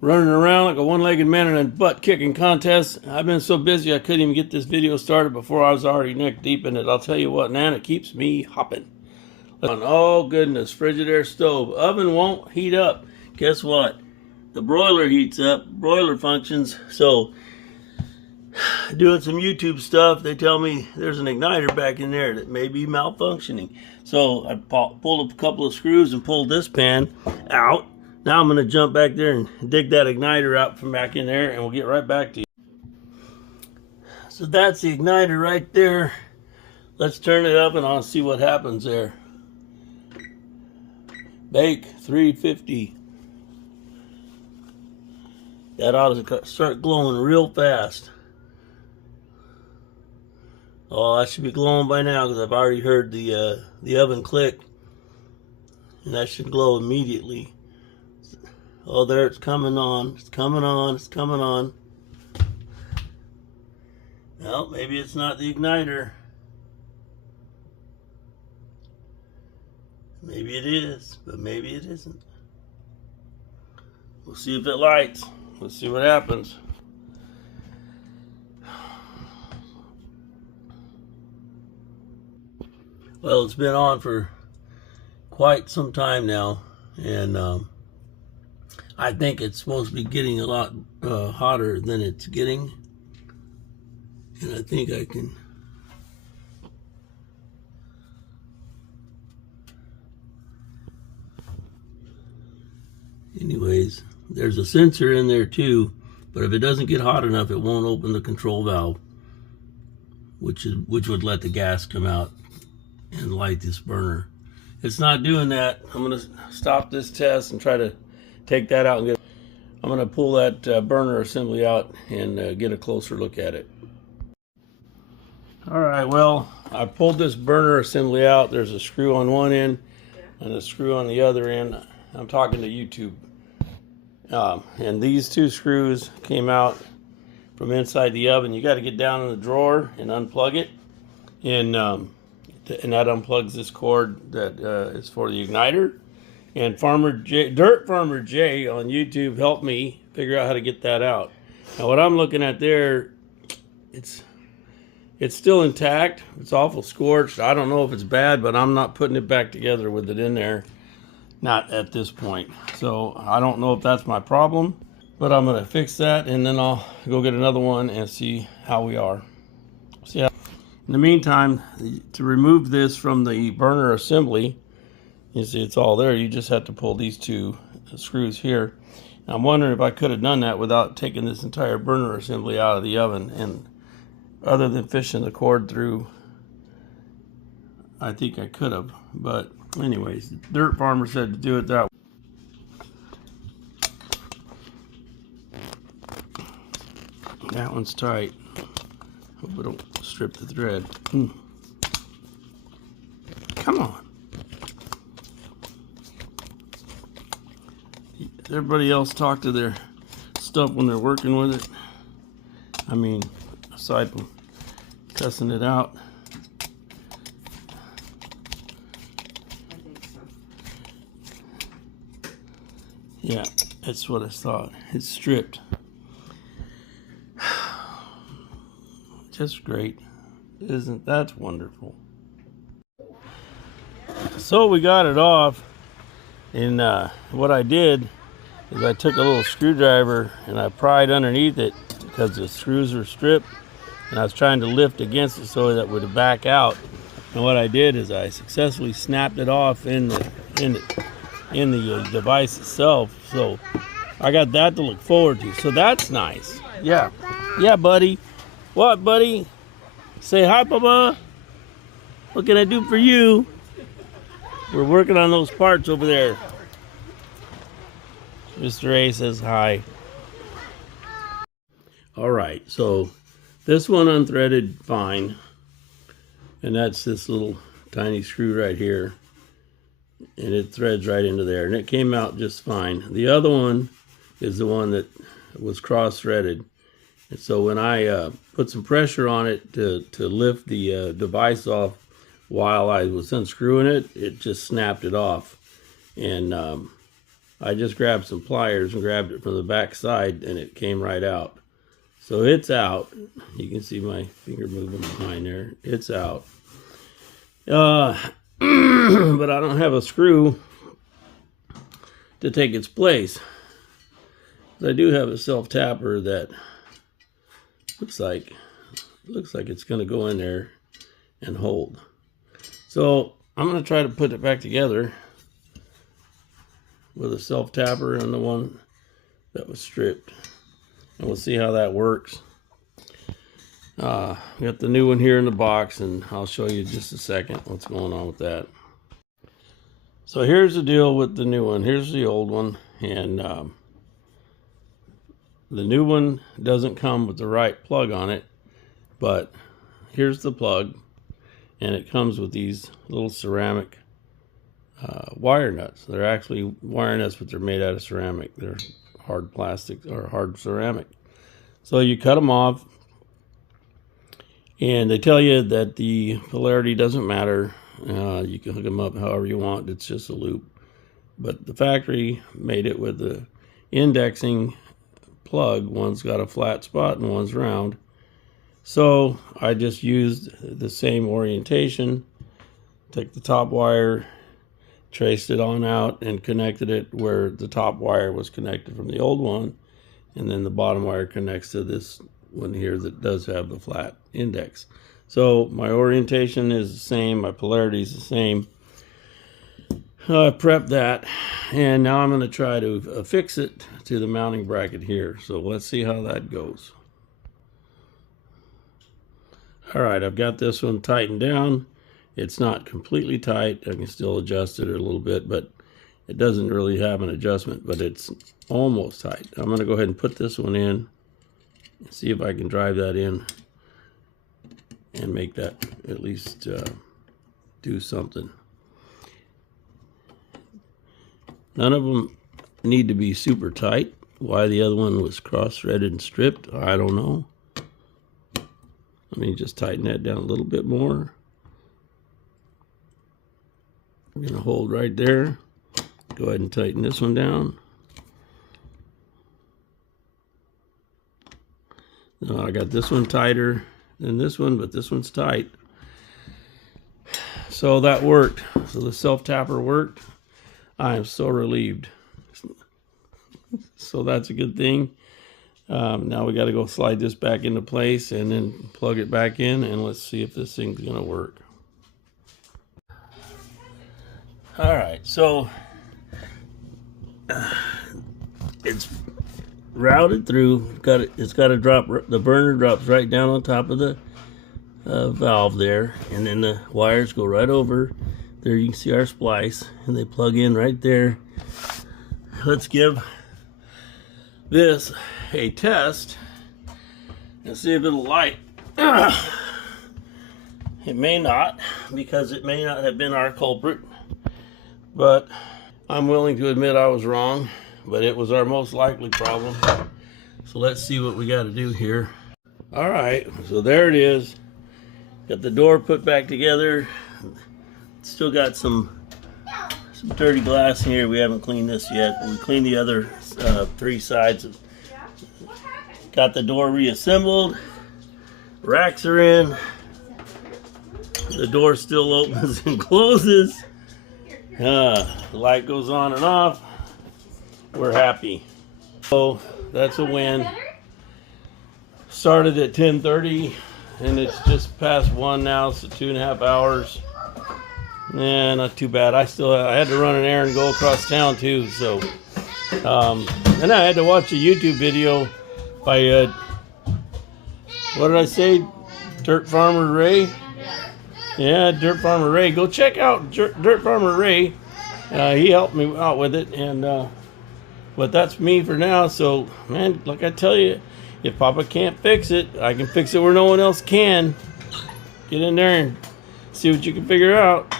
running around like a one-legged man in a butt-kicking contest. I've been so busy I couldn't even get this video started before I was already neck deep in it. I'll tell you what, man, it keeps me hopping. Oh, goodness, Frigidaire stove. Oven won't heat up. Guess what? The broiler heats up. Broiler functions. So, doing some YouTube stuff, they tell me there's an igniter back in there that may be malfunctioning. So, I pulled a couple of screws and pulled this pan out. Now I'm going to jump back there and dig that igniter out from back in there, and we'll get right back to you. So that's the igniter right there. Let's turn it up and I'll see what happens there. Bake 350. That ought to start glowing real fast. Oh, I should be glowing by now because I've already heard the oven click. And that should glow immediately. Oh, there it's coming on. It's coming on. It's coming on. Well, maybe it's not the igniter. Maybe it is, but maybe it isn't. We'll see if it lights. Let's see what happens. Well, it's been on for quite some time now, and I think it's supposed to be getting a lot hotter than it's getting, and I think I can. Anyways, there's a sensor in there too, but if it doesn't get hot enough, it won't open the control valve, which would let the gas come out and light this burner. It's not doing that. I'm going to stop this test and try to take that out and get. I'm going to pull that burner assembly out and get a closer look at it. All right, well, I pulled this burner assembly out. There's a screw on one end and a screw on the other end. I'm talking to YouTube. And these two screws came out from inside the oven. You got to get down in the drawer and unplug it. And that unplugs this cord that is for the igniter. And Dirt Farmer J on YouTube helped me figure out how to get that out. Now what I'm looking at there, it's still intact. It's awful scorched. I don't know if it's bad, but I'm not putting it back together with it in there. Not at this point. So I don't know if that's my problem, but I'm going to fix that and then I'll go get another one and see how we are. See how. In the meantime, to remove this from the burner assembly, you see it's all there. You just have to pull these two screws here. Now, I'm wondering if I could have done that without taking this entire burner assembly out of the oven, and other than fishing the cord through, I think I could have. But anyways, Dirt Farmer said to do it that way. That one's tight. Hope I don't strip the thread. Come on. Does everybody else talk to their stuff when they're working with it? I mean, aside from cussing it out. Yeah, that's what I thought. It's stripped. Just great. Isn't that wonderful? So we got it off, and what I did is I took a little screwdriver and I pried underneath it because the screws were stripped, and I was trying to lift against it so that it would back out. And what I did is I successfully snapped it off in the device itself. So I got that to look forward to. So that's nice. Yeah. Yeah, buddy. What, buddy? Say hi, Papa. What can I do for you? We're working on those parts over there. Mr. A says hi. All right, so this one unthreaded fine. And that's this little tiny screw right here. And it threads right into there. And it came out just fine. The other one is the one that was cross-threaded. And so when I put some pressure on it to lift the device off while I was unscrewing it, it just snapped it off. And I just grabbed some pliers and grabbed it from the back side, and it came right out. So it's out. You can see my finger moving behind there. It's out. But I don't have a screw to take its place. I do have a self-tapper that looks like it's going to go in there and hold. So I'm going to try to put it back together with a self-tapper and the one that was stripped. And we'll see how that works. Got the new one here in the box, and I'll show you in just a second what's going on with that. So here's the deal with the new one. Here's the old one, and the new one doesn't come with the right plug on it, but here's the plug, and it comes with these little ceramic wire nuts. They're actually wire nuts, but they're made out of ceramic. They're hard plastic or hard ceramic. So you cut them off, and they tell you that the polarity doesn't matter. You can hook them up however you want. It's just a loop. But the factory made it with the indexing plug. One's got a flat spot and one's round. So I just used the same orientation. Took the top wire, traced it on out, and connected it where the top wire was connected from the old one. And then the bottom wire connects to this one here that does have the flat index. So my orientation is the same, my polarity is the same. I prepped that, and now I'm going to try to fix it to the mounting bracket here. So let's see how that goes. All right, I've got this one tightened down. It's not completely tight. I can still adjust it a little bit, but it doesn't really have an adjustment, but it's almost tight. I'm going to go ahead and put this one in and see if I can drive that in and make that at least do something. None of them need to be super tight. Why the other one was cross-threaded and stripped, I don't know. Let me just tighten that down a little bit more. I'm going to hold right there. Go ahead and tighten this one down. Now I got this one tighter than this one, but this one's tight. So that worked. So the self-tapper worked. I am so relieved. So that's a good thing. Now we got to go slide this back into place and then plug it back in, and let's see if this thing's going to work. All right, so it's routed through. It's got to drop. The burner drops right down on top of the valve there, and then the wires go right over there. You can see our splice, and they plug in right there. Let's give this a test and see if it'll light. It may not, because it may not have been our culprit, but I'm willing to admit I was wrong, but it was our most likely problem. So let's see what we got to do here. All right, so there it is. Got the door put back together. Still got some dirty glass in here. We haven't cleaned this yet. We cleaned the other 3 sides. Got the door reassembled. Racks are in. The door still opens and closes. The light goes on and off. We're happy. So that's a win. Started at 10:30 and it's just past 1 now, so 2.5 hours. Yeah, not too bad. I had to run an errand and go across town too, so and I had to watch a YouTube video by what did I say? Dirt Farmer Ray? Yeah, Dirt Farmer Ray. Go check out Dirt Farmer Ray. He helped me out with it, and but that's me for now. So, man, like I tell you, if Papa can't fix it, I can fix it where no one else can. Get in there and see what you can figure out.